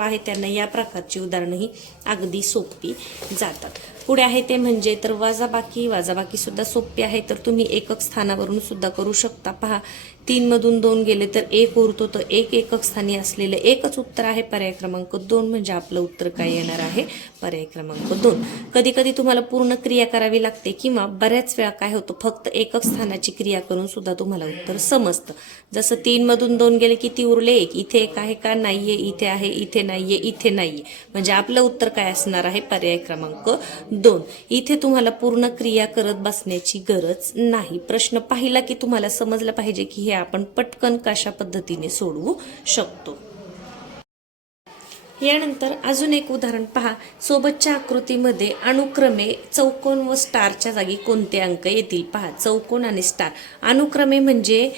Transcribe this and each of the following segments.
आहे त्यांना या प्रकारची उदाहरणंही अगदी सोपी जातात। पुढे आहे ते म्हणजे तर वजाबाकी सुद्धा सोपी आहे, तर तुम्ही एकक स्थानावरून सुद्धा करू शकता। पहा 3 मधून 2 गेले तर 1 उरतो, तर एकक स्थानी असलेलं एकच उत्तर आहे पर्याय क्रमांक 2, म्हणजे आपलं उत्तर काय येणार आहे पर्याय क्रमांक 2। कधी कधी तुम्हाला पूर्ण क्रिया करावी लागते किंवा बऱ्याच वेळा काय होतं फक्त एकक स्थानाची क्रिया करून सुद्धा तुम्हाला उत्तर समजतं। जसं 3 मधून 2 गेले किती उरले 1, इथे एक आहे का नाहीये, इथे आहे, इथे नाहीये, इथे नाहीये, म्हणजे आपलं उत्तर काय असणार आहे पर्याय क्रमांक 2। इथे तुम्हाला पूर्ण क्रिया करत बसण्याची गरज नाही। प्रश्न पाहिला की तुम्हाला समजलं पाहिजे की हे आपण पटकन कशा पद्धतीने सोडवू शकतो। यानंतर अजून एक उदाहरण पहा। सोबतच्या आकृतीमध्ये अनुक्रमे चौकोन व स्टारच्या जागी कोणते अंक येतील? पहा चौकोन आणि स्टार अनुक्रमे म्हणजे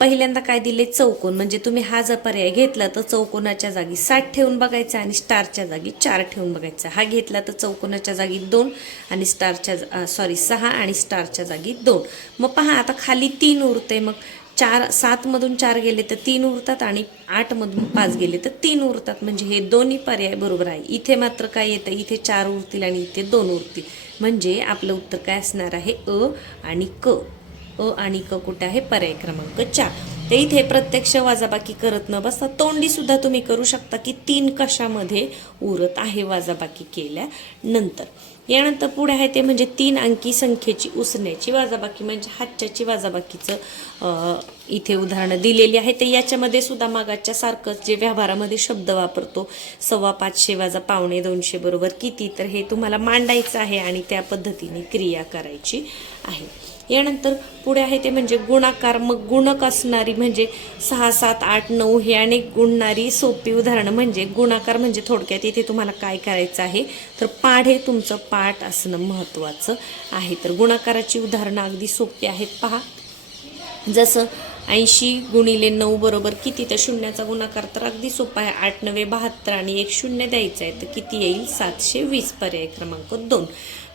पहिल्यांदा काय दिले चौकोन, म्हणजे तुम्ही हा जर पर्याय घेतला तर चौकोनाच्या जागी 7 ठेवून बघायचा आणि स्टारच्या जागी 4 ठेवून बघायचा। हा घेतला तर चौकोनाच्या जागी 2 आणि 6 आणि स्टारच्या जागी 2। मग पहा आता खाली 3 उरते, मग 7 मधून 4 गेले तर 3 उरतात आणि 8 मधून 5 गेले तर 3 उरतात, म्हणजे हे दोन्ही पर्याय बरोबर आहे। इथे मात्र काय येतं, इथे 4 उरतील आणि इथे 2 उरतील, म्हणजे आपलं उत्तर काय असणार आहे अ आणि क। अ आणि क कुठे आहे पर्याय क्रमांक 4। तर इथे प्रत्यक्ष वजाबाकी करत न बसता तोंडी सुद्धा तुम्ही करू शकता की 3 कशामध्ये उरत आहे वजाबाकी केल्यानंतर। यानंतर पुढे आहे ते म्हणजे 3 अंकी संख्येची उसण्याची वजाबाकी, म्हणजे हातच्याची वजाबाकीचं इथे उदाहरणं दिलेली आहे। तर याच्यामध्ये सुद्धा मागाच्या सारखंच जे व्यवहारामध्ये शब्द वापरतो 525 वजा 250 बरोबर किती, तर हे तुम्हाला मांडायचं आहे आणि त्या पद्धतीने क्रिया करायची आहे। यानंतर पुढे आहे ते म्हणजे गुणाकार, मग गुणक असणारी म्हणजे 6, 7, 8, 9 हे अनेक गुणणारी सोपी उदाहरणं। म्हणजे गुणाकार म्हणजे थोडक्यात इथे तुम्हाला काय करायचं आहे तर पाढे तुमचं पाठ असणं महत्त्वाचं आहे। तर गुणाकाराची उदाहरणं अगदी सोपी आहेत। पहा जसं 80 गुणिले 9 बरोबर किती, तर शून्याचा गुणाकार तर अगदी सोपा आहे, 8 9 72 आणि एक शून्य द्यायचं आहे, तर किती येईल 720 पर्याय क्रमांक 2।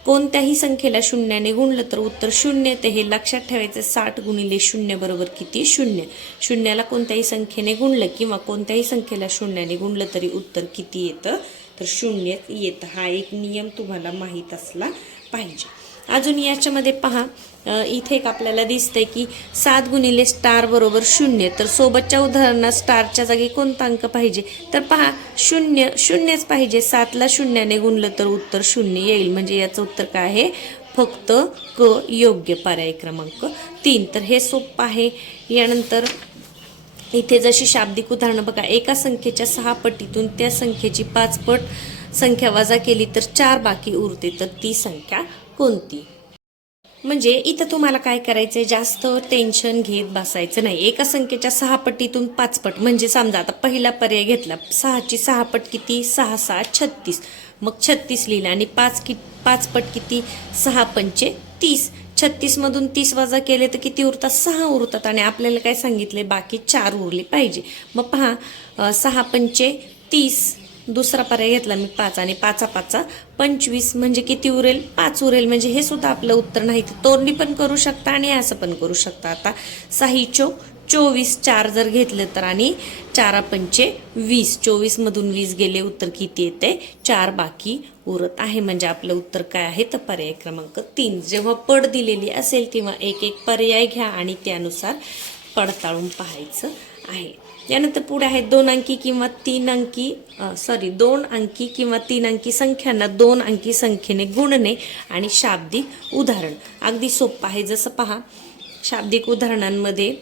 कोणत्याही संख्येला शून्याने गुणलं तर उत्तर 0 येते, हे लक्षात ठेवायचं। 60 गुणिले 0 बरोबर किती 0। शून्याला कोणत्याही संख्येने गुणलं किंवा कोणत्याही संख्येला शून्याने गुणलं तरी उत्तर किती येतं तर 0 येतं। हा एक नियम तुम्हाला माहीत असला पाहिजे। अजून याच्यामध्ये पहा इथे एक आपल्याला दिसतंय की 7 गुणिले स्टार बरोबर 0, तर सोबतच्या उदाहरणात स्टारच्या जागी कोणता अंक पाहिजे, तर पहा 0च पाहिजे। 7ला शून्याने गुणलं तर उत्तर 0 येईल, म्हणजे याचं उत्तर काय आहे फक्त क योग्य पर्याय क्रमांक 3। तर हे सोपं आहे। यानंतर इथे जशी शाब्दिक उदाहरणं बघा, एका संख्येच्या 6 पटीतून त्या संख्येची 5 पट संख्या वजा केली तर 4 बाकी उरते, तर ती संख्या कोणती? म्हणजे इथं तुम्हाला काय करायचंय, जास्त टेन्शन घेत बसायचं नाही। एका संख्येच्या 6 पटीतून 5 पट, म्हणजे समजा आता पहिला पर्याय घेतला 6ची 6 पट किती 6 6 36, मग 36 लिहिलं आणि 5 पट किती 6 पंचे 30, 36 मधून 30 वजा केले तर किती उरतात 6 उरतात आणि आपल्याला काय सांगितले बाकी 4 उरले पाहिजे। मग पहा 6 पंचे 30, दुसरा पर्याय घेतला मी 5 आणि 5 5 25, म्हणजे किती उरेल 5 उरेल, म्हणजे हे सुद्धा आपलं उत्तर नाही। तोंडी पण करू शकता आणि असं पण करू शकता। आता 6 चोक 24, 4 जर घेतलं तर आणि 4 पंचे 20, 24 मधून 20 गेले उत्तर किती येते 4 बाकी उरत आहे, म्हणजे आपलं उत्तर काय आहे तर पर्याय क्रमांक 3। जेव्हा पड दिलेली असेल तेव्हा एक एक पर्याय घ्या आणि त्यानुसार पडताळून पाहायचं आहे। यानंतर पुढे आहे 2 अंकी किंवा 3 अंकी संख्यांना 2 अंकी संख्येने गुणणे आणि शाब्दिक उदाहरण अगदी सोपं आहे। जसं पहा शाब्दिक उदाहरणांमध्ये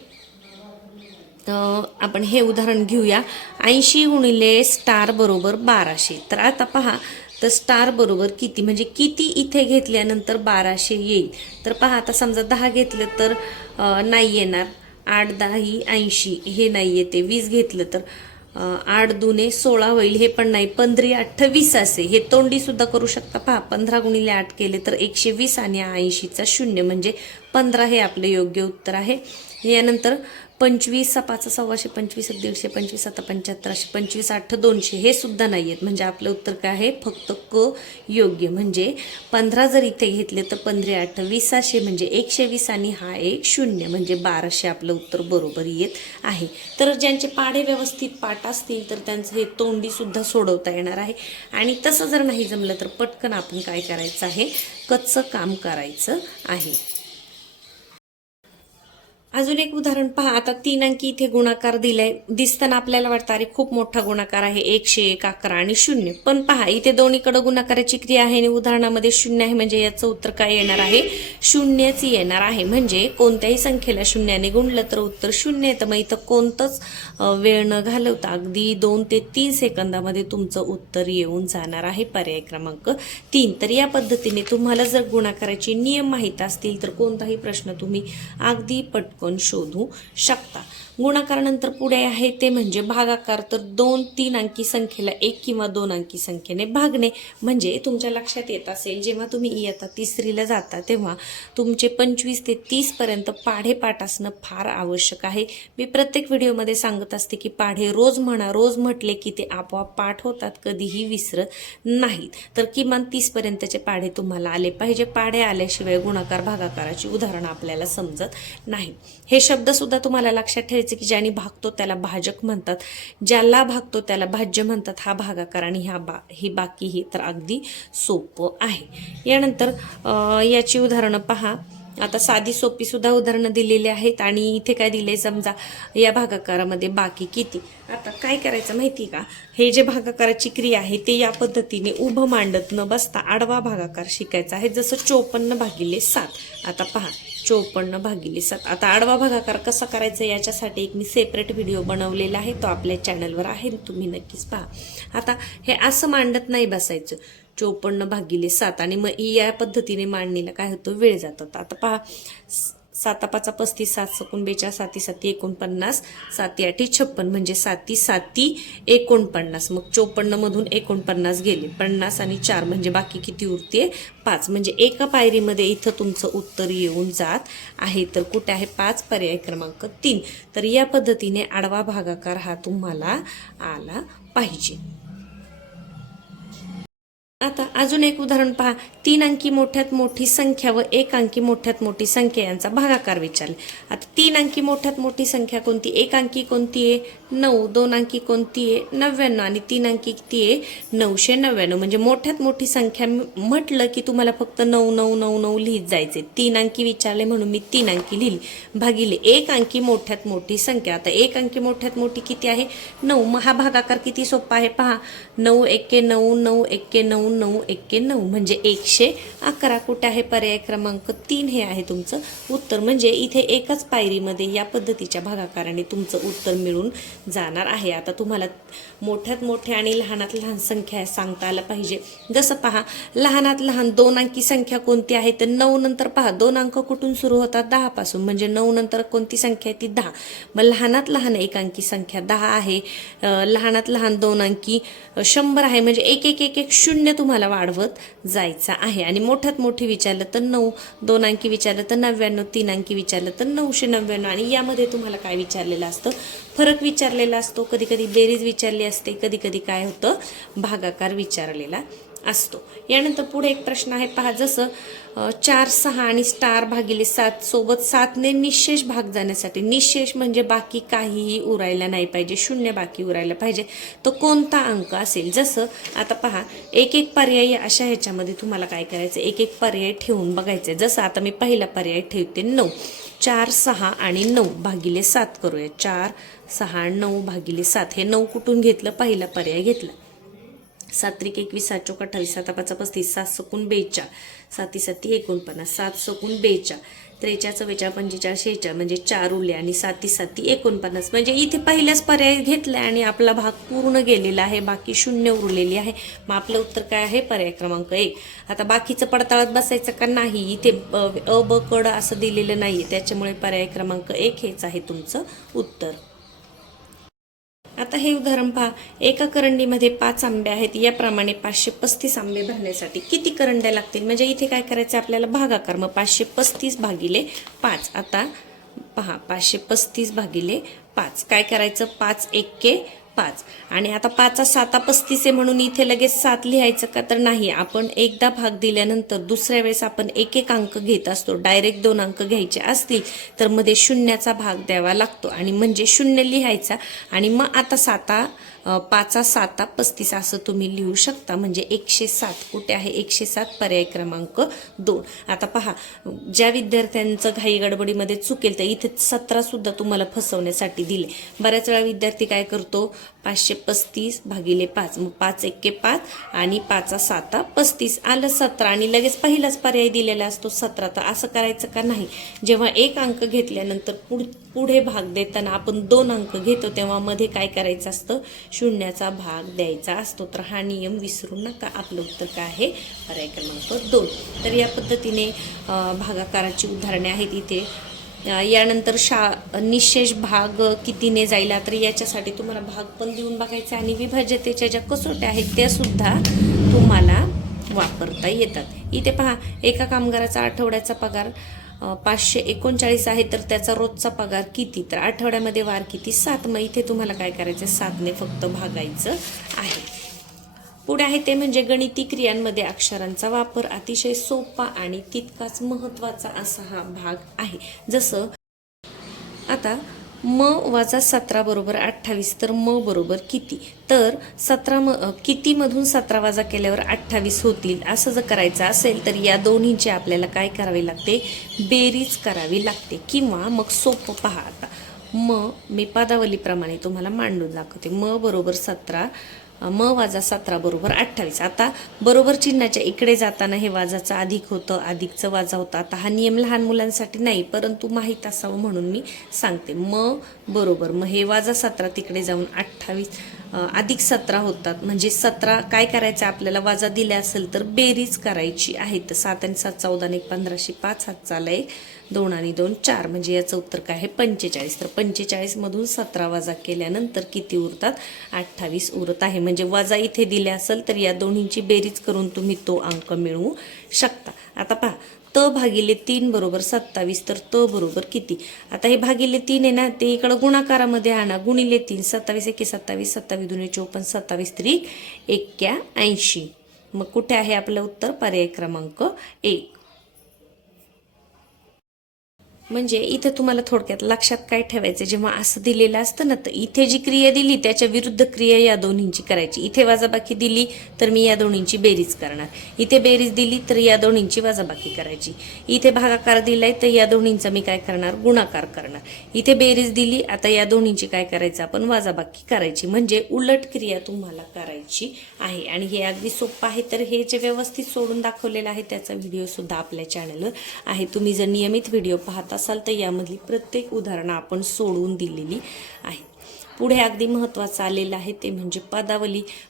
आपण हे उदाहरण घेऊया, 80 गुणिले स्टार बरोबर 1200। तर आता पहा तर स्टार बरोबर किती, म्हणजे किती इथे घेतल्यानंतर 1200 येईल। तर पहा आता समजा 10 घेतलं तर नाही येणार, 8 10 80 हे नाही येते, 20 घेतलं तर 8 दुने 16 होईल, हे पण नाही, 15 28 असे हे तोंडी सुद्धा करू शकता। पहा 15 गुणिले 8 केले तर 120 आणि 80चा 0, म्हणजे 15 हे आपले योग्य उत्तर आहे। यानंतर 25 5 सव्वाशे 25 150 25 7 75 25 8 200 हे सुद्धा नाही आहेत. म्हणजे आपलं उत्तर काय आहे, फक्त क योग्य. म्हणजे 15 जर इथे घेतले तर 15 8 20 म्हणजे 120 आणि हा एक 0 म्हणजे 1200 आपलं उत्तर बरोबर येत आहे. तर ज्यांचे पाढे व्यवस्थित पाठ असतील तर त्यांचं हे तोंडी सुद्धा सोडवता येणार आहे. आणि तसं जर नाही जमलं तर पटकन आपण काय करायचं आहे, कच्चं काम करायचं आहे. अजून एक उदाहरण पहा. आता 3 अंकी इथे गुणाकार दिलाय. दिसताना आपल्याला वाटतं अरे खूप मोठा गुणाकार आहे, 101 11 आणि 0. पण पहा इथे दोन्हीकडे गुणाकाराची क्रिया आहे आणि उदाहरणामध्ये 0 आहे. म्हणजे याचं उत्तर काय येणार आहे, 0च येणार आहे. म्हणजे कोणत्याही संख्येला 0ने गुणलं तर उत्तर 0 येतं. मग इथं कोणतंच वेळ न घालवता अगदी 2 ते 3 सेकंदामध्ये तुमचं उत्तर येऊन जाणार आहे. पर्याय क्रमांक 3. तर या पद्धतीने तुम्हाला जर गुणाकाराचे नियम माहीत असतील तर कोणताही प्रश्न तुम्ही अगदी पटकन शोधू शकता. गुणाकारानंतर पुढे आहे ते म्हणजे भागाकार. तर 2 3 अंकी संख्येला 1 किंवा 2 अंकी संख्येने भागणे. म्हणजे तुमच्या लक्षात येत असेल जेव्हा तुम्ही इयत्ता 3रीला जाता तेव्हा तुमचे 25 ते 30 पर्यंत पाढे पाठ असणं फार आवश्यक आहे. मी प्रत्येक व्हिडिओमध्ये सांगत असते की पाढे रोज म्हणा, रोज म्हटले की ते आपोआप पाठ होतात, कधीही विसरत नाहीत. तर किमान 30 पर्यंतचे पाढे तुम्हाला आले पाहिजे. पाढे आल्याशिवाय गुणाकार भागाकाराची उदाहरणं आपल्याला समजत नाही. हे शब्द सुद्धा तुम्हाला लक्षात ठेवायचे की ज्याने भागतो त्याला भाजक म्हणतात, ज्याला भागतो त्याला भाज्य म्हणतात. हा भागाकार आणि ही बाकी हे तर अगदी सोपं आहे. यानंतर याची उदाहरणं पहा. आता साधी सोपी सुद्धा उदाहरणं दिलेली आहेत आणि इथे काय दिले, समजा या भागाकारामध्ये बाकी किती. आता काय करायचं माहिती का, हे जे भागाकाराची क्रिया आहे ते या पद्धतीने उभं मांडत न बसता आडवा भागाकार शिकायचा आहे. जसं 54/7. आता पहा 54/7. आता आडवा भागाकार कसा करायचा याच्यासाठी एक मी सेपरेट व्हिडिओ बनवलेला आहे, तो आपल्या चॅनलवर आहे, तुम्ही नक्कीच पहा. आता हे असं मांडत नाही बसायचं 54/7 आणि मग या पद्धतीने मांडणीला काय होतं, वेळ जातात. आता पहा 7 5 35 7 2 42 7 7 49 7 8 56 म्हणजे 7 7 49. मग 54 मधून 49 गेले, 50 आणि 4 म्हणजे बाकी किती उरते, 5. म्हणजे एका पायरीमध्ये इथं तुमचं उत्तर येऊन जात आहे. तर कुठे आहे, 5, पर्याय क्रमांक 3. तर या पद्धतीने आडवा भागाकार हा तुम्हाला आला पाहिजे. आता अजून एक उदाहरण पहा. 3 अंकी मोठ्यात मोठी संख्या व 1 अंकी मोठ्यात मोठी संख्या यांचा भागाकार विचारले. आता 3 अंकी मोठ्यात मोठी संख्या कोणती, 1 अंकी कोणती आहे 9, 2 अंकी कोणती आहे 99 आणि 3 अंकी किती आहे 999. म्हणजे मोठ्यात मोठी संख्या म्हटलं की तुम्हाला फक्त 9999 लिहित जायचे. 3 अंकी विचारले म्हणून मी 3 अंकी लिहिली, भागिले 1 अंकी मोठ्यात मोठी संख्या. आता 1 अंकी मोठ्यात मोठी किती आहे 9. मग हा भागाकार किती सोपा आहे पहा, 9 1 9 9 1 9 9 1 9 म्हणजे 111. कुठे आहे, पर्याय क्रमांक 3 हे आहे तुमचं उत्तर. म्हणजे इथे एकाच पायरीमध्ये या पद्धतीच्या भागाकाराने तुमचं उत्तर मिळून जाणार आहे. आता तुम्हाला मोठ्यात मोठे आणि लहानात लहान संख्या सांगता आलं पाहिजे. जसं पहा लहानात लहान 2 अंकी संख्या कोणती आहे, तर 9 नंतर पहा 2 अंक कुठून सुरू होतात, 10 पासून. म्हणजे 9 नंतर कोणती संख्या आहे ती 10. मग लहानात लहान 1 अंकी संख्या 10 आहे, लहानात लहान 2 अंकी 100 आहे. म्हणजे 1 1 1 1 0 तुम्हाला वाढवत जायचं आहे. आणि मोठ्यात मोठी विचारलं तर 9, 2 अंकी विचारलं तर 99, 3 अंकी विचारलं तर 999. आणि यामध्ये तुम्हाला काय विचारलेलं असतं, फरक विचारलेला असतो, कधी कधी बेरीज विचारली असते, कधी कधी काय होतं, भागाकार विचारलेला असतो. यानंतर पुढे एक प्रश्न आहे पहा. जसं 4 6 आणि स्टार भागिले 7 सोबत 7ने निशेष भाग जाण्यासाठी, निशेष म्हणजे बाकी काहीही उरायला नाही पाहिजे, 0 बाकी उरायला पाहिजे, तो कोणता अंक असेल. जसं आता पहा एक एक पर्याय अशा ह्याच्यामध्ये तुम्हाला काय करायचं, एक एक पर्याय ठेवून बघायचे. जसं आता मी पहिला पर्याय ठेवते 9, 4 6 आणि 9 भागिले 7 करूया. 4 6 9 भागिले 7. हे 9 कुठून घेतलं, पहिला पर्याय घेतला. 7 त्रिक 21 7 चौक 28 7 5 35 7 सकून 42 7 7 49 7 सकून 42 43 44 45 46 म्हणजे 4 उरले आणि 7 7 49. म्हणजे इथे पहिल्याच पर्याय घेतलाय आणि आपला भाग पूर्ण गेलेला आहे, बाकी 0 उरलेली आहे. मग आपलं उत्तर काय आहे, पर्याय क्रमांक 1. आता बाकीचं पडताळत बसायचं का नाही, इथे अ ब कड असं दिलेलं नाहीये, त्याच्यामुळे पर्याय क्रमांक 1 हेच आहे तुमचं उत्तर. आता हे उदाहरण पहा. एका करंडीमध्ये 5 आंबे आहेत, याप्रमाणे 535 आंबे भरण्यासाठी किती करंड्या लागतील. म्हणजे इथे काय करायचं आपल्याला, भागाकार. मग 535 भागिले 5. आता पहा 535 भागिले 5 काय करायचं 5 एक्के 5 आणि आता 5 7 35 आहे म्हणून इथे लगेच 7 लिहायचं का तर नाही. आपण एकदा भाग दिल्यानंतर दुसऱ्या वेळेस आपण एक एक अंक घेत असतो. डायरेक्ट 2 अंक घ्यायचे असतील तर मध्ये शून्याचा भाग द्यावा लागतो आणि म्हणजे शून्य लिहायचा आणि मग आता 5 7 35 असं तुम्ही लिहू शकता. म्हणजे 107 कुठे आहे 107 पर्याय क्रमांक 2. आता पहा ज्या विद्यार्थ्यांचं घाई गडबडीमध्ये चुकेल तर इथे 17 सुद्धा तुम्हाला फसवण्यासाठी दिले. बऱ्याच वेळा विद्यार्थी काय करतो 535 भागिले 5 मग 5 एक्के 5 आणि 5 7 35 आलं 17 आणि लगेच पहिलाच पर्याय दिलेला असतो 17. तर असं करायचं का नाही. जेव्हा एक अंक घेतल्यानंतर पुढे भाग देताना आपण 2 अंक घेतो तेव्हा मध्ये काय करायचं असतं शून्याचा भाग द्यायचा असतो. तर हा नियम विसरू नका. आपलं उत्तर काय आहे पर्याय क्रमांक 2. तर या पद्धतीने भागाकाराची उदाहरणे आहेत इथे. यानंतर निशेष भाग कितीने जाईल तर याच्यासाठी तुम्हाला भाग पण देऊन बघायचा आणि विभाज्यतेच्या ज्या कसोट्या आहेत त्या सुद्धा तुम्हाला वापरता येतात. इथे पहा एका कामगाराचा आठवड्याचा पगार 539 आहे तर त्याचा रोजचा पगार किती तर आठवड्यामध्ये वार किती 7. मग इथे तुम्हाला काय करायचं 7ने फक्त भागायचं आहे. पुढे आहे ते म्हणजे गणिती क्रियांमध्ये अक्षरांचा वापर. अतिशय सोपा आणि तितकाच महत्त्वाचा असा हा भाग आहे. जसं आता म वजा 17 बरोबर 28 तर म बरोबर किती तर 17 किती मधून 17 वजा केल्यावर 28 होतील असं जर करायचं असेल तर या दोन्हींची आपल्याला काय करावे लागते बेरीज करावी लागते. किंवा मग सोपं पहा आता मी पदावलीप्रमाणे तुम्हाला मांडून दाखवते. म बरोबर 17 म वाजा 17 बरोबर 28. आता बरोबर चिन्हाच्या इकडे जाताना हे वाजाचं अधिक होतं अधिकचं वाजा होतं. आता हा नियम लहान मुलांसाठी नाही परंतु माहीत असावं म्हणून मी सांगते. बरोबर मग हे वाजा 17 तिकडे जाऊन 28 अधिक 17 होतात. म्हणजे 17 काय करायचं आपल्याला वाजा दिला असेल तर बेरीज करायची आहे. तर 7 आणि 7 14 आणि 15 5 हात चाला 1 2 आणि 2 4 म्हणजे याचं उत्तर काय आहे 45. तर 45 मधून 17 वजा केल्यानंतर किती उरतात 28 उरत आहे. म्हणजे वजा इथे दिले असेल तर या दोन्हींची बेरीज करून तुम्ही तो अंक मिळवू शकता. आता पहा त भागिले 3 बरोबर 27 तर त बरोबर किती. आता हे भागिले 3 आहे ना ते इकडं गुणाकारामध्ये आणा. गुणिले 3 27 एके 27 27 दुने 54 27 त्रिक 81. मग कुठे आहे आपलं उत्तर पर्याय क्रमांक 1. म्हणजे इथे तुम्हाला थोडक्यात लक्षात काय ठेवायचं जेव्हा असं दिलेलं असतं ना तर इथे जी क्रिया दिली त्याच्या विरुद्ध क्रिया या दोन्हींची करायची. इथे वजाबाकी दिली तर मी या दोन्हींची बेरीज करणार. इथे बेरीज दिली तर या दोन्हींची वजाबाकी करायची. इथे भागाकार दिलाय तर या दोन्हींचा मी काय करणार गुणाकार करणार. इथे बेरीज दिली आता या दोन्हींची काय करायचं आपण वजाबाकी करायची. म्हणजे उलट क्रिया तुम्हाला करायची आहे आणि हे अगदी सोपं आहे. तर हे जे व्यवस्थित सोडून दाखवलेलं आहे त्याचा व्हिडिओ सुद्धा आपल्या चॅनलवर आहे. तुम्ही जर नियमित व्हिडिओ पाहता असाल तर यामधली प्रत्येक उदाहरणं आपण सोडवून दिलेली आहेत. पुढे अगदी महत्त्वाचं आलेलं आहे ते म्हणजे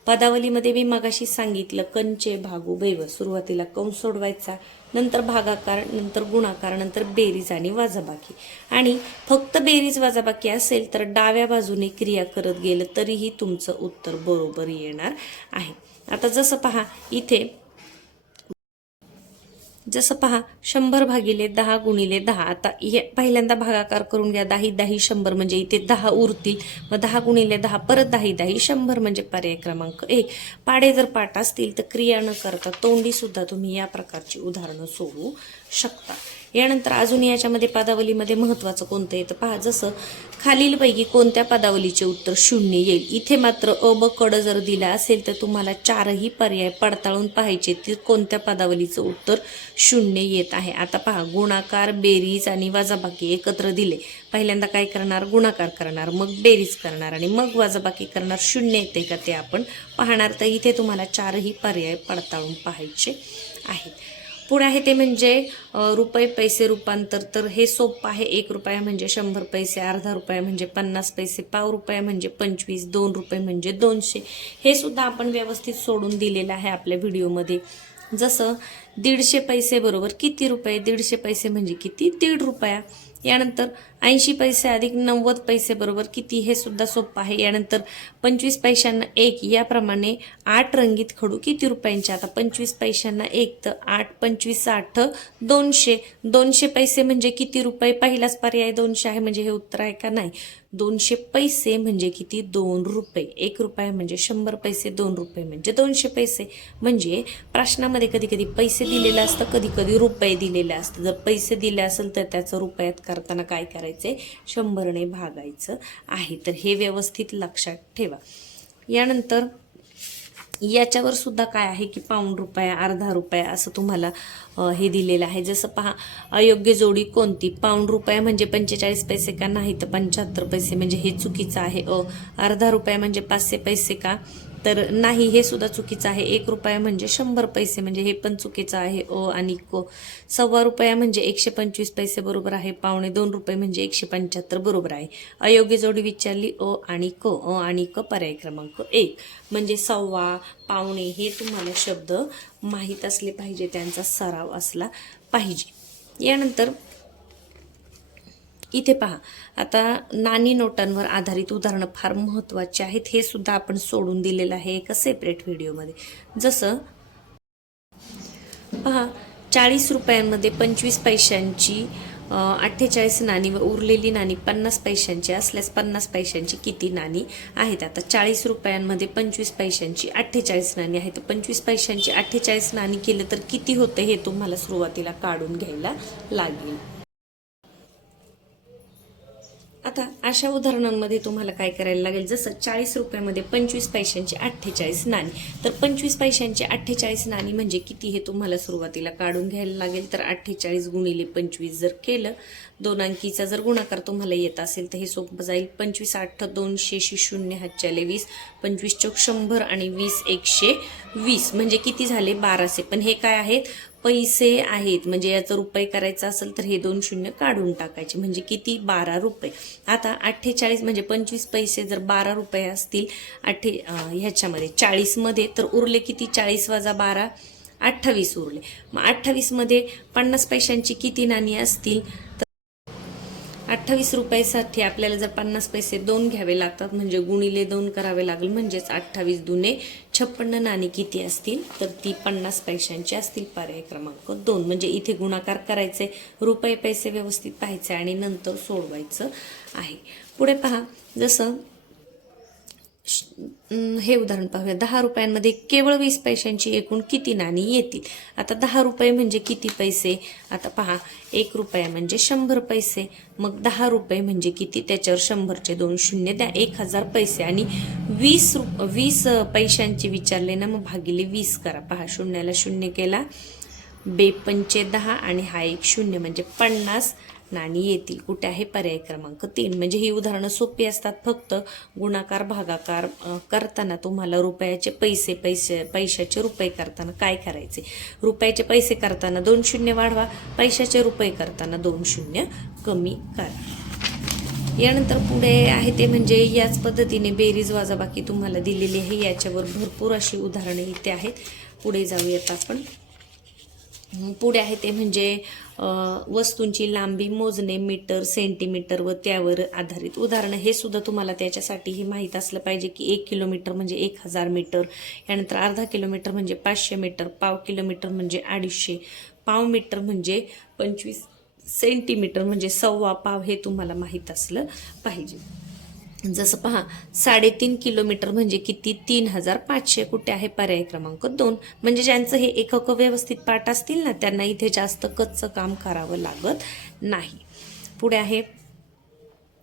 पदावलीमध्ये मी मगाशी सांगितलं कंचे भागू बैव. सुरुवातीला कंस सोडवायचा नंतर भागाकार नंतर गुणाकार नंतर बेरीज आणि वजाबाकी. आणि फक्त बेरीज वजाबाकी असेल तर डाव्या बाजूने क्रिया करत गेलं तरीही तुमचं उत्तर बरोबर येणार आहे. आता जसं पहा इथे 100 भागिले 10 गुणिले 10. आता हे पहिल्यांदा भागाकार करून घ्या. 10 10 100 म्हणजे इथे 10 उरतील. मग 10 गुणिले 10 परत 10 10 100 म्हणजे पर्याय क्रमांक 1. पाढे जर पाठ असतील तर क्रिया न करता तोंडी सुद्धा तुम्ही या प्रकारची उदाहरणं सोडवू शकता. यानंतर अजून याच्यामध्ये पदावलीमध्ये महत्त्वाचं कोणतं येतं पहा. जसं खालीलपैकी कोणत्या पदावलीचे उत्तर 0 येईल. इथे मात्र अ ब कड जर दिला असेल तर तुम्हाला 4ही पर्याय पडताळून पाहायचे ते कोणत्या पदावलीचं उत्तर 0 येत आहे. आता पहा गुणाकार बेरीज आणि वजाबाकी एकत्र दिले. पहिल्यांदा काय करणार गुणाकार करणार मग बेरीज करणार आणि मग वजाबाकी करणार. 0 येते का ते आपण पाहणार. तर इथे तुम्हाला 4ही पर्याय पडताळून पाहायचे आहेत. पुढे आहे ते म्हणजे रुपये पैसे रूपांतर. तर हे सोपं आहे. 1 रुपया म्हणजे 100 पैसे, अर्धा रुपया म्हणजे 50 पैसे, पाव रुपया म्हणजे 25, 2 रुपये म्हणजे 200. हे सुद्धा आपण व्यवस्थित सोडून दिलेलं आहे आपल्या व्हिडिओमध्ये. जसं 150 पैसे बरोबर किती रुपये. 150 पैसे म्हणजे किती 1.5 रुपया. यानंतर 80 पैसे अधिक 90 पैसे बरोबर किती, हे सुद्धा सोपं आहे. यानंतर 25 पैशांना 1 याप्रमाणे 8 रंगीत खडू किती रुपयांचे. आता 25 पैशांना 1 तर 8 25 60 200. 200 पैसे म्हणजे किती रुपये, पहिलाच पर्याय 200 आहे म्हणजे हे उत्तर आहे का, नाही. 200 पैसे म्हणजे किती, 2 रुपये. 1 रुपया म्हणजे 100 पैसे, 2 रुपये म्हणजे 200 पैसे. म्हणजे प्रश्नामध्ये कधी कधी पैसे दिलेले असतं, कधी कधी रुपये दिलेले असतं. जर पैसे दिले असेल तर त्याचं रुपयात करताना काय करायचे, 100ने भागायचं आहे. तर हे व्यवस्थित लक्षात ठेवा. यानंतर याच्यावर सुद्धा काय आहे की पाऊण रुपया, अर्धा रुपया असं तुम्हाला हे दिलेलं आहे. जसं पहा, अयोग्य जोडी कोणती, पाऊण रुपया म्हणजे 45 पैसे का, नाही तर 75 पैसे म्हणजे हे चुकीचं आहे. अर्धा रुपया म्हणजे 500 पैसे का, तर नाही, हे सुद्धा चुकीचं आहे. 1 रुपया म्हणजे 100 पैसे म्हणजे हे पण चुकीचं आहे. आणि को. सव्वा रुपया म्हणजे 125 पैसे बरोबर आहे. पावणे 2 रुपये म्हणजे 175 बरोबर आहे. अयोग्य जोडी विचारली आणि क पर्याय क्रमांक 1 म्हणजे सव्वा, पावणे हे तुम्हाला शब्द माहीत असले पाहिजे, त्यांचा सराव असला पाहिजे. यानंतर इथे पहा, आता नाणी नोटांवर आधारित उदाहरणं फार महत्त्वाची आहेत. हे सुद्धा आपण सोडून दिलेलं आहे एका सेपरेट व्हिडिओमध्ये. जसं पहा, 40 रुपयांमध्ये 25 पैशांची 48 नाणी व उरलेली नाणी 50 पैशांची असल्यास 50 पैशांची किती नाणी आहेत. आता 40 रुपयांमध्ये 25 पैशांची 48 नाणी आहेत. 25 पैशांची 48 नाणी केलं तर किती होते हे तुम्हाला सुरुवातीला काढून घ्यायला लागेल. आता अशा उदाहरणांमध्ये तुम्हाला काय करायला लागेल, जसं 40 रुपयामध्ये 25 पैशांची 48 नाणी, तर 25 पैशांची 48 नाणी म्हणजे किती हे तुम्हाला सुरुवातीला काढून घ्यायला लागेल. तर 48 गुणिले 25 जर केलं, 2 अंकीचा जर गुणाकार तुम्हाला येत असेल तर हे सोपं जाईल. 25 8 200 शून्य हातच्याले 20, 25 चौक 100 आणि 20 120 म्हणजे किती झाले, 1200. पण हे काय आहेत, पैसे आहेत, म्हणजे याचं रुपये करायचं असेल तर हे 2 शून्य काढून टाकायचे म्हणजे किती, 12 रुपये. आता 48 म्हणजे 25 पैसे जर 12 रुपये असतील ह्याच्यामध्ये 40 मध्ये, तर उरले किती, 40 वजा 12 28 उरले. मग 28 मध्ये 50 पैशांची किती नाणी असतील, 28 रुपयासाठी आपल्याला जर 50 पैसे 2 घ्यावे लागतात म्हणजे गुणिले 2 करावे लागेल. म्हणजेच 28 दुने 56 नाणी किती असतील, तर ती 50 पैशांची असतील. पर्याय क्रमांक 2 म्हणजे इथे गुणाकार करायचे, रुपये पैसे व्यवस्थित पाहायचे आणि नंतर सोडवायचं आहे. पुढे पहा, जसं हे उदाहरण पाहूया. 10 रुपयांमध्ये केवळ 20 पैशांची एकूण किती नाणी येतील. आता 10 रुपये म्हणजे किती पैसे, आता पहा, 1 रुपया म्हणजे 100 पैसे, मग 10 रुपये म्हणजे किती, त्याच्यावर 100चे 2 शून्य द्या, 1000 पैसे. आणि 20 पैशांची विचारले ना, मग भागिले 20 करा. पहा, शून्याला शून्य केला, 2 10 आणि हा एक शून्य म्हणजे 50 नाणी येतील. कुठे आहे, पर्याय क्रमांक 3. म्हणजे ही उदाहरणं सोपी असतात, फक्त गुणाकार भागाकार करताना तुम्हाला रुपयाचे पैशाचे रुपये करताना काय करायचे, रुपयाचे पैसे करताना 2 शून्य वाढवा, पैशाचे रुपये करताना 2 शून्य कमी करा. यानंतर पुढे आहे ते म्हणजे याच पद्धतीने बेरीज वजाबाकी तुम्हाला दिलेली आहे. याच्यावर भरपूर अशी उदाहरणे इथे आहेत. पुढे जाऊयात आपण. पुढे आहे ते म्हणजे वस्तूंची लांबी मोजणे, मीटर सेंटीमीटर व त्यावर आधारित उदाहरणं. हे सुद्धा तुम्हाला त्याच्यासाठी हे माहीत असलं पाहिजे की 1 किलोमीटर म्हणजे 1000 मीटर, यानंतर अर्धा किलोमीटर म्हणजे 500 मीटर, पाव किलोमीटर म्हणजे 250, पाव मीटर म्हणजे 25 सेंटीमीटर म्हणजे सव्वा पाव, हे तुम्हाला माहीत असलं पाहिजे. जसं पहा, 3.5 किलोमीटर म्हणजे किती, 3500. कुठे आहे, पर्याय क्रमांक 2. म्हणजे ज्यांचं हे एकक व्यवस्थित पाठ असतील ना, त्यांना इथे जास्त कच्चं काम करावं लागत नाही. पुढे आहे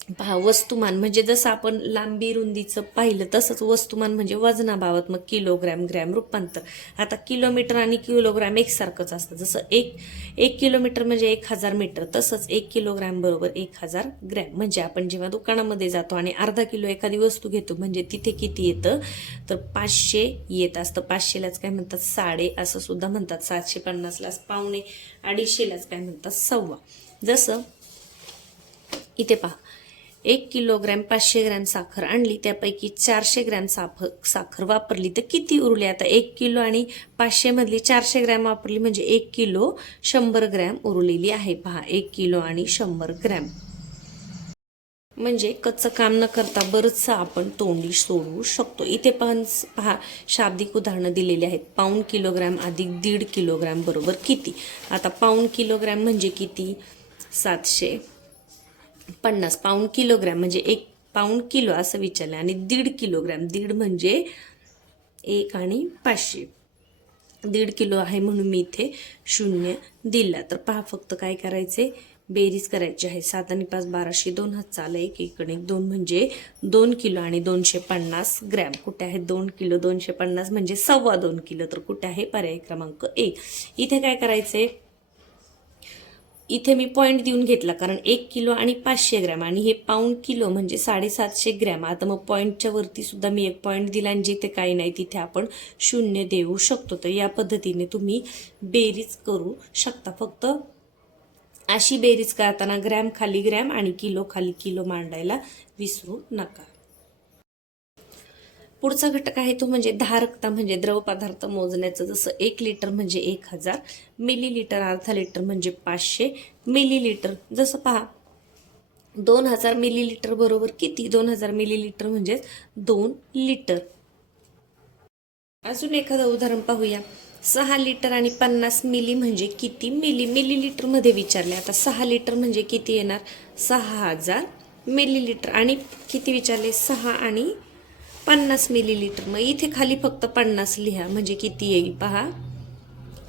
पहा, वस्तुमान म्हणजे जसं आपण लांबी रुंदीचं पाहिलं तसंच वस्तुमान म्हणजे वजनाबाबत मग किलोग्रॅम ग्रॅम रूपांतर. आता किलोमीटर आणि किलोग्रॅम एकसारखंच असतं. जसं एक किलोमीटर म्हणजे 1000 मीटर, तसंच 1 किलोग्रॅम बरोबर 1000 ग्रॅम. म्हणजे आपण जेव्हा दुकानामध्ये जातो आणि अर्धा किलो एखादी वस्तू घेतो म्हणजे तिथे किती येतं, तर 500 येत असतं. 500लाच काय म्हणतात, साडे असं सुद्धा म्हणतात. 750लाच पावणे, 250लाच काय म्हणतात, सव्वा. जसं इथे पहा, 1 किलोग्रॅम 500 ग्रॅम साखर आणली, त्यापैकी 400 ग्रॅम साखर वापरली तर किती उरली? आता 1 किलो आणि 500 मधली 400 ग्रॅम वापरली म्हणजे 1 किलो 100 ग्रॅम उरलेली आहे. पहा 1 किलो आणि 100 ग्रॅम. म्हणजे कच्चं काम न करता बरंचसं आपण तोंडी सोडवू शकतो. इथे पण पहा शाब्दिक उदाहरणं दिलेली आहेत. पाऊण किलोग्रॅम अधिक 1.5 किलोग्रॅम बरोबर किती? आता पाऊण किलोग्रॅम म्हणजे किती? 750. पाऊण किलोग्रॅम म्हणजे 1 पाऊण किलो असं विचारलं आणि 1.5 किलोग्रॅम, 1.5 म्हणजे 1 आणि 500. 1.5 किलो आहे म्हणून मी इथे 0 दिला. तर पहा फक्त काय करायचे, बेरीज करायची आहे. 7 आणि 5 1200, 2 हात आलं, 1 1 2 म्हणजे 2 किलो आणि 250 ग्रॅम. कुठे आहे 2 किलो 250 म्हणजे 2.25 किलो. तर कुठे आहे पर्याय क्रमांक 1. इथे काय करायचे, इथे मी पॉईंट देऊन घेतला कारण 1 किलो आणि 500 ग्रॅम आणि हे पाऊण किलो म्हणजे 750 ग्रॅम. आता मग पॉईंटच्या वरती सुद्धा मी एक पॉईंट दिला आणि जिथे काही नाही तिथे आपण 0 देऊ शकतो. तर या पद्धतीने तुम्ही बेरीज करू शकता. फक्त अशी बेरीज करताना ग्रॅम खाली ग्रॅम आणि किलो खाली किलो मांडायला विसरू नका. पुढचा घटक आहे तो म्हणजे धारकता, म्हणजे द्रव पदार्थ मोजण्याचं. जसं 1 लिटर म्हणजे 1000 मिलीलिटर, अर्धा लिटर म्हणजे 500 मिलीलिटर. जसं पहा 2000 मिलीलिटर बरोबर किती? 2000 मिलीलिटर म्हणजे 2 लिटर. अजून एखादं उदाहरण पाहूया. 6 लिटर आणि 50 मिली म्हणजे किती मिली? मिलीलिटर मध्ये विचारले. आता 6 लिटर म्हणजे किती येणार? 6000 मिलीलिटर. आणि किती विचारले? 6 आणि 50 मिलीलिटर. मग इथे खाली फक्त 50 लिहा म्हणजे किती येईल पहा,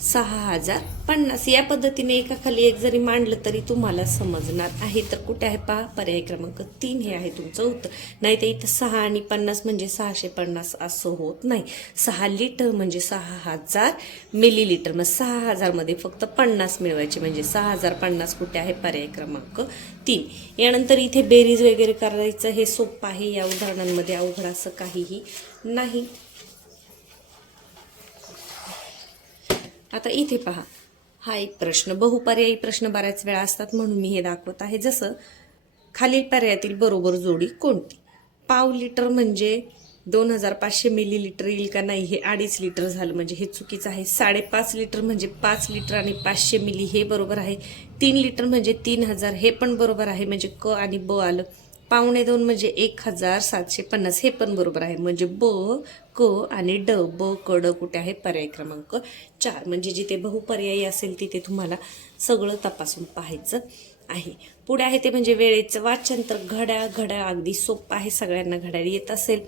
6050. या पद्धतीने एका खाली एक जरी मांडलं तरी तुम्हाला समजणार आहे. तर कुठे आहे पहा, पर्याय क्रमांक 3 हे आहे तुमचं उत्तर. नाही तर इथं 6 आणि 50 म्हणजे 650 असं होत नाही. 6 लिटर म्हणजे 6000 मिलीलिटर. मग 6000 मध्ये फक्त 50 मिळवायचे म्हणजे 6050. कुठे आहे पर्याय क्रमांक 3. यानंतर इथे बेरीज वगैरे करायचं हे सोपं आहे. या उदाहरणांमध्ये अवघड असं काहीही नाही. आता इथे पहा, हा एक प्रश्न, बहुपर्यायी प्रश्न बऱ्याच वेळा असतात म्हणून मी हे दाखवत आहे. जसं खालील पर्यायातील बरोबर जोडी कोणती? पाव लिटर म्हणजे 2500 मिलीलिटर येईल का? नाही, हे 2.5 लिटर झालं म्हणजे हे चुकीचं आहे. 5.5 लिटर म्हणजे 5 लिटर आणि 500 मिली हे बरोबर आहे. 3 लिटर म्हणजे 3000 हे पण बरोबर आहे म्हणजे क आणि ब आलं. 2.25 म्हणजे 1750 हे पण बरोबर आहे म्हणजे ब क आणि ड. ब क ड. कुठे आहे पर्याय क्रमांक 4. म्हणजे जिथे बहुपर्यायी असेल तिथे तुम्हाला सगळं तपासून पाहायचं आहे. पुढे आहे ते म्हणजे वेळेचं वाचन. तर घड्याळ अगदी सोपं आहे, सगळ्यांना घड्याळ येत असेल.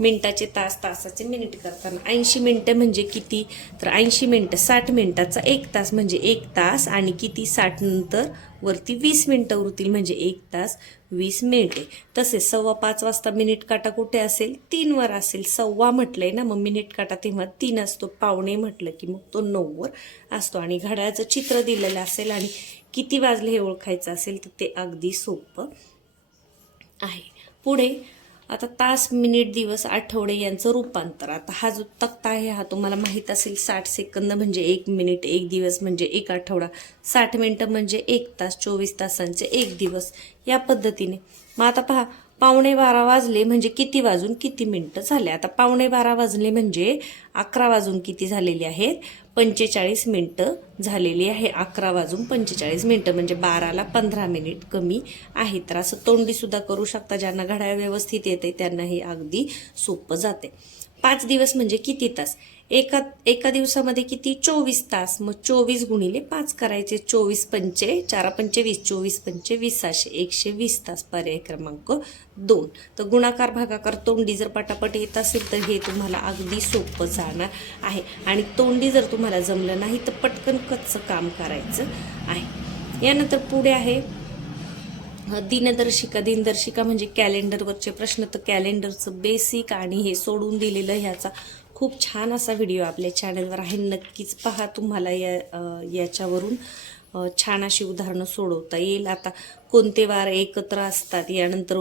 मिनिटाचे तास, तासाचे मिनिट करताना 80 मिनिटं म्हणजे किती? तर 80 मिनिटं 60 मिनिटाचा 1 तास म्हणजे 1 तास आणि किती? 60 नंतर वरती 20 मिनिटं उरतील म्हणजे 1 तास 20 मिनिटे. तसेच 5:15 वाजता मिनिट काटा कुठे असेल? 3 वर असेल. 1:15 म्हटलंय ना, मग मिनिट काटा तेव्हा 3 असतो. पावणे म्हटलं की मग तो 9 वर असतो. आणि घड्याळाचं चित्र दिलेलं असेल आणि किती वाजले हे ओळखायचं असेल तर ते अगदी सोपं आहे. पुढे आता तास, मिनिट, दिवस, आठवडे यांचं रूपांतर. आता हा जो तक्ता आहे हा तुम्हाला माहीत असेल. 60 सेकंद म्हणजे 1 मिनिट, 1 दिवस म्हणजे 1 आठवडा, 60 मिनिटं म्हणजे 1 तास, 24 तासांचे 1 दिवस, या पद्धतीने. मग आता पहा, 11:15 वाजले म्हणजे किती वाजून किती मिनिटं झाले? आता 11:15 वाजले म्हणजे 11 वाजून किती झालेली आहेत? 45 मिनिटं झालेली आहे. 11 वाजून 45 मिनिटं म्हणजे 12ला 15 मिनिट कमी आहे. तर असं तोंडी सुद्धा करू शकता. ज्यांना घड्याळ व्यवस्थित येते त्यांना हे अगदी सोपं जाते. 5 दिवस म्हणजे किती तास? एका दिवसामध्ये किती? 24 तास. मग 24 गुणिले 5 करायचे. 24 पंचे 4 पंचे 20, 24 पंचे 20, 120 तास. पर्याय क्रमांक 2. तर गुणाकार भागाकार तोंडी जर पटापट येत असेल तर हे तुम्हाला अगदी सोपं जाणार आहे. आणि तोंडी जर तुम्हाला जमलं नाही तर पटकन कच्चं काम करायचं आहे. यानंतर पुढे आहे दिनदर्शिका म्हणजे कॅलेंडरवरचे प्रश्न. तर कॅलेंडरचं बेसिक आणि हे सोडून दिलेलं ह्याचा खूप छान असा व्हिडिओ आपल्या चॅनलवर आहे, नक्कीच पहा. तुम्हाला याच्यावरून छान अशी उदाहरणं सोडवता येईल. आता कोणते वार एकत्र असतात, यानंतर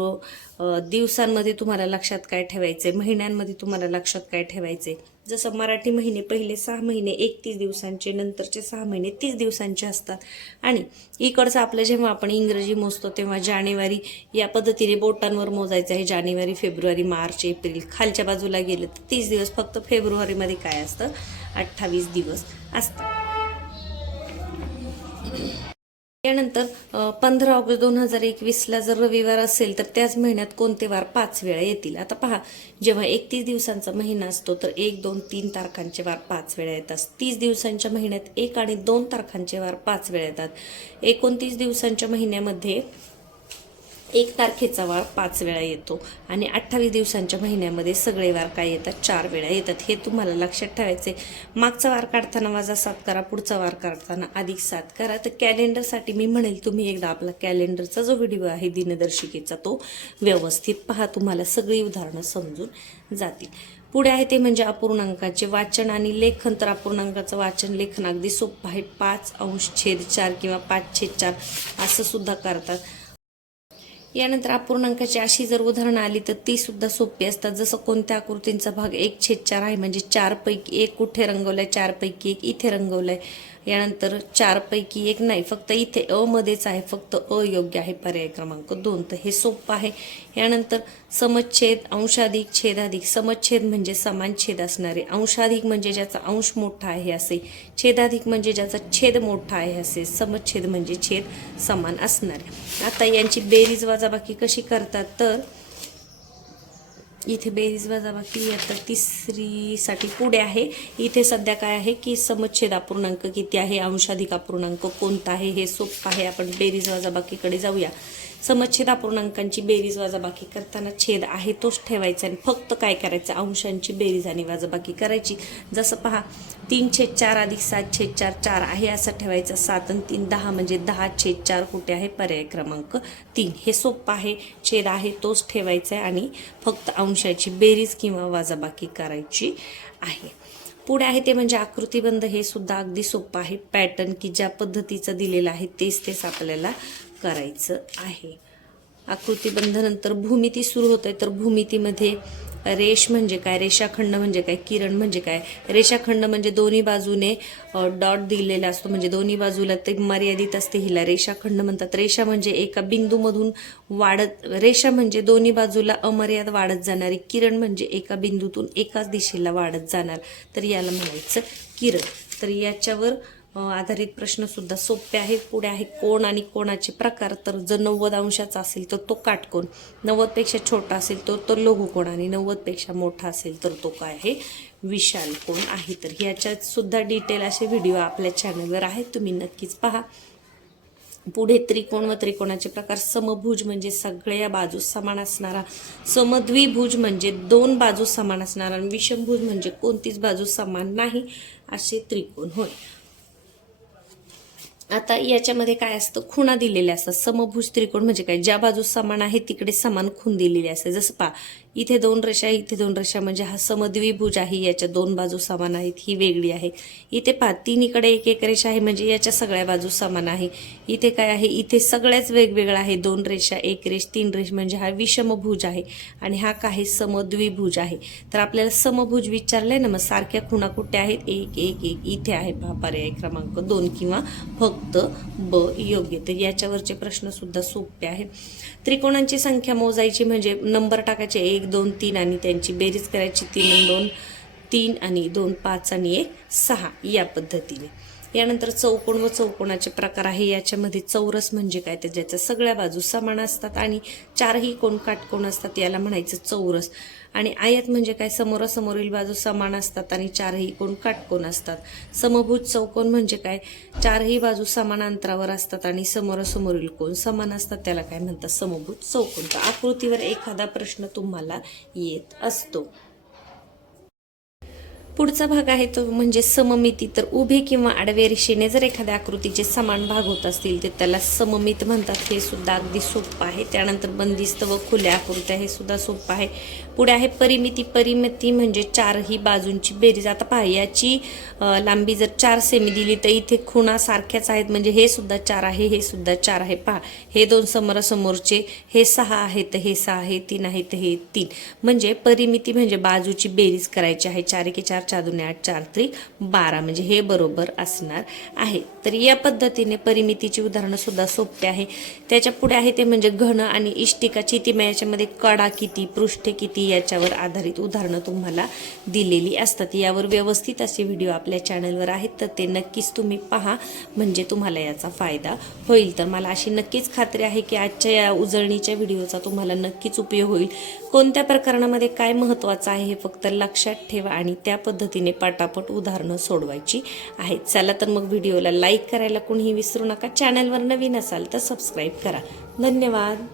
दिवसांमध्ये तुम्हाला लक्षात काय ठेवायचे, महिन्यांमध्ये तुम्हाला लक्षात काय ठेवायचे. जसं मराठी महिने पहिले 6 महिने 31 दिवसांचे, नंतरचे 6 महिने 30 दिवसांचे असतात. आणि इकडचं आपलं जेव्हा आपण इंग्रजी मोजतो तेव्हा जानेवारी या पद्धतीने बोटांवर मोजायचं आहे. जानेवारी, फेब्रुवारी, मार्च, एप्रिल. खालच्या बाजूला गेलं तर 30 दिवस. फक्त फेब्रुवारीमध्ये काय असतं, 28 दिवस असतात. यानंतर 15 ऑगस्ट 2021ला जर रविवार असेल तर त्याच महिन्यात कोणते वार 5 वेळा येतील. आता पहा, जेव्हा 31 दिवसांचा महिना असतो तर 1, 2, 3 तारखांचे वार 5 वेळा येतात. 30 दिवसांच्या महिन्यात 1 आणि 2 तारखांचे वार 5 वेळा येतात. 29 दिवसांच्या महिन्यामध्ये 1 तारखेचा वार 5 वेळा येतो. आणि 28 दिवसांच्या महिन्यामध्ये सगळे वार काय येतात, 4 वेळा येतात. हे तुम्हाला लक्षात ठेवायचे. मागचा वार काढताना -7 करा, पुढचा वार काढताना +7 करा. तर कॅलेंडरसाठी मी म्हणेल तुम्ही एकदा आपला कॅलेंडरचा जो व्हिडिओ आहे दिनदर्शिकेचा तो व्यवस्थित पहा, तुम्हाला सगळी उदाहरणं समजून जातील. पुढे आहे ते म्हणजे अपूर्णांकाचे वाचन आणि लेखन. तर अपूर्णांकाचं वाचन लेखन अगदी सोपं आहे. 5/4 किंवा 5/4 असं सुद्धा करतात. यानंतर अपूर्णांकाची अशी जर उदाहरणं आली तर ती सुद्धा सोपी असतात. जसं कोणत्या आकृतींचा भाग 1/4 आहे, म्हणजे 4 पैकी 1 कुठे रंगवलाय, 4 पैकी 1 इथे रंगवलाय. यानंतर 4 पैकी 1 नाही, फक्त इथे अ मध्येच आहे, फक्त अ योग्य आहे, पर्याय क्रमांक 2. तर हे सोपं आहे. यानंतर समच्छेद, अंशाधिक, छेदाधिक. समच्छेद म्हणजे समान छेद असणारे, अंशाधिक म्हणजे ज्याचा अंश मोठा आहे असे, छेदाधिक म्हणजे ज्याचा छेद मोठा आहे असे, समच्छेद म्हणजे छेद समान असणारे. आता यांची बेरीज वजाबाकी कशी करतात, तर इथे बेरीज वजाबाकी आता तिसरीसाठी पुढे आहे. इथे सध्या काय आहे की समच्छेद अपूर्णांक किती आहे, अंशाधिक अपूर्णांक कोणता आहे, हे सोपं आहे. आपण बेरीज वजाबाकीकडे जाऊया. समच्छेद अपूर्णांकांची बेरीज वजाबाकी करताना छेद आहे तोच ठेवायचा आणि फक्त काय करायचं, अंशांची बेरीज आणि वजाबाकी करायची. जसं पहा, 3/4 + 7/4 4 आहे असं ठेवायचं. 7 आणि 3 10 म्हणजे 10/4 कुठे आहे, पर्याय क्रमांक 3. हे सोपं आहे. छेद आहे तोच ठेवायचा आहे आणि फक्त अंशाची बेरीज किंवा वजाबाकी करायची आहे. पुढे आहे ते म्हणजे आकृतिबंध. हे सुद्धा अगदी सोपं आहे. पॅटर्न की ज्या पद्धतीचं दिलेलं आहे तेच आपल्याला करायचं आहे. आकृतिबंधानंतर भूमिती सुरू होते. तर भूमितीमध्ये रेष म्हणजे काय, रेषाखंड म्हणजे काय, किरण म्हणजे काय. रेषाखंड म्हणजे दोन्ही बाजूने डॉट दिलेला असतो, म्हणजे दोन्ही बाजूला ते मर्यादित असते, हिला रेषाखंड म्हणतात. रेषा म्हणजे एका बिंदूमधून रेषा म्हणजे दोन्ही बाजूला अमर्याद वाढत जाणारी, किरण म्हणजे एका बिंदूतून एकाच दिशेला वाढत जाणार, तर याला म्हणायचं किरण. तर याच्यावर आधारित प्रश्न सुद्धा सोपे आहेत. पुढे आहे कोण आणि कोणाचे प्रकार. तर जर 90 अंशाचा असेल तर तो काटकोन, 90 पेक्षा छोटा असेल तर तो लघुकोन आणि 90 पेक्षा मोठा असेल तर तो काय आहे, विशाल कोन आहे. तर ह्याच्यात सुद्धा डिटेल असे व्हिडिओ आपल्या चॅनलवर आहेत, तुम्ही नक्कीच पहा. पुढे त्रिकोण व त्रिकोणाचे प्रकार. समभुज म्हणजे सगळ्या बाजू समान असणारा, समद्विभुज म्हणजे 2 बाजू समान असणारा, आणि विषमभुज म्हणजे कोणतीच बाजू समान नाही असे त्रिकोण होय. आता याच्यामध्ये काय असतं, खुणा दिलेल्या असतात. समभुज त्रिकोण म्हणजे काय, ज्या बाजू समान आहे तिकडे समान खूण दिलेली असते. जसं पहा, इथे 2 रेषा, इथे 2 रेषा, म्हणजे हा समद्विभुज आहे. याच्या 2 बाजू समान आहेत, ही वेगळी आहे. इथे पहा, तिन्हीकडे 1 रेषा आहे, म्हणजे याच्या सगळ्या बाजू समान आहे. इथे काय आहे, इथे सगळ्याच वेगवेगळं आहे. 2 रेषा, 1 रेष, 3 रेष, म्हणजे हा विषमभुज आहे. आणि हा काय, समद्विभुज आहे. तर आपल्याला समभुज विचारलंय ना, मग सारख्या खुणा कुठे आहेत, 1 1 1 इथे आहे. पहा, पर्याय क्रमांक 2 किंवा फक्त ब योग्य. तर याच्यावरचे प्रश्न सुद्धा सोपे आहेत. त्रिकोणांची संख्या मोजायची म्हणजे नंबर टाकायचे 1 2 3 आणि त्यांची बेरीज करायची. 3 आणि 2 3 आणि 2 5 आणि 1 6 या पद्धतीने. यानंतर चौकोन व चौकोनाचे प्रकार आहे. याच्यामध्ये चौरस म्हणजे काय, तर ज्याच्या सगळ्या बाजू समान असतात आणि 4ही कोण काटकोन असतात, याला म्हणायचं चौरस. आणि आयत म्हणजे काय, समोरासमोरील बाजू समान असतात आणि 4ही कोण काटकोन असतात. समभुज चौकोन म्हणजे काय, 4ही बाजू समान अंतरावर असतात आणि समोरासमोरील कोण समान असतात, त्याला काय म्हणतात, समभुज चौकोन. तर आकृतीवर एखादा प्रश्न तुम्हाला येत असतो. पुढचा भाग आहे तो म्हणजे सममिती. तर उभे किंवा आडव्या रेषेने जर एखाद्या आकृतीचे समान भाग होत असतील तर त्याला सममित म्हणतात. हे सुद्धा अगदी सोपं आहे. त्यानंतर बंदिस्त व खुल्या आकृत्या, हे सुद्धा सोपं आहे. पुढे आहे परिमिती. परिमिती म्हणजे चारही बाजूंची बेरीज. आता पहा, याची लांबी जर 4 सेमी दिली तर इथे खुणा सारख्याच आहेत, म्हणजे हे सुद्धा 4 आहे, हे सुद्धा 4 आहे. पहा, हे दोन समोरासमोरचे, हे 6 आहेत, हे 6 आहे, 3 आहेत, हे 3. म्हणजे परिमिती म्हणजे बाजूची बेरीज करायची आहे. 4 एके 4, 4 दुने 8, 4 त्रिक 12, म्हणजे हे बरोबर असणार आहे. तर या पद्धतीने परिमितीची उदाहरणं सुद्धा सोपे आहे. त्याच्या पुढे आहे ते म्हणजे घन आणि इष्टिका. चितिमा याच्यामध्ये कडा किती, पृष्ठे किती याच्यावर आधारित उदाहरणं तुम्हाला दिलेली असतात. यावर व्यवस्थित असे व्हिडिओ आपल्या चॅनलवर आहेत, तर ते नक्कीच तुम्ही पहा, म्हणजे तुम्हाला याचा फायदा होईल. तर मला अशी नक्कीच खात्री आहे की आजच्या या उजळणीच्या व्हिडिओचा तुम्हाला नक्कीच उपयोग होईल. कोणत्या प्रकरणामध्ये काय महत्त्वाचं आहे हे फक्त लक्षात ठेवा आणि त्या पद्धतीने पटापट उदाहरणं सोडवायची आहेत. चला तर मग व्हिडिओला लाईक करायला कोणीही विसरू नका. चॅनलवर नवीन असाल तर सबस्क्राईब करा. धन्यवाद.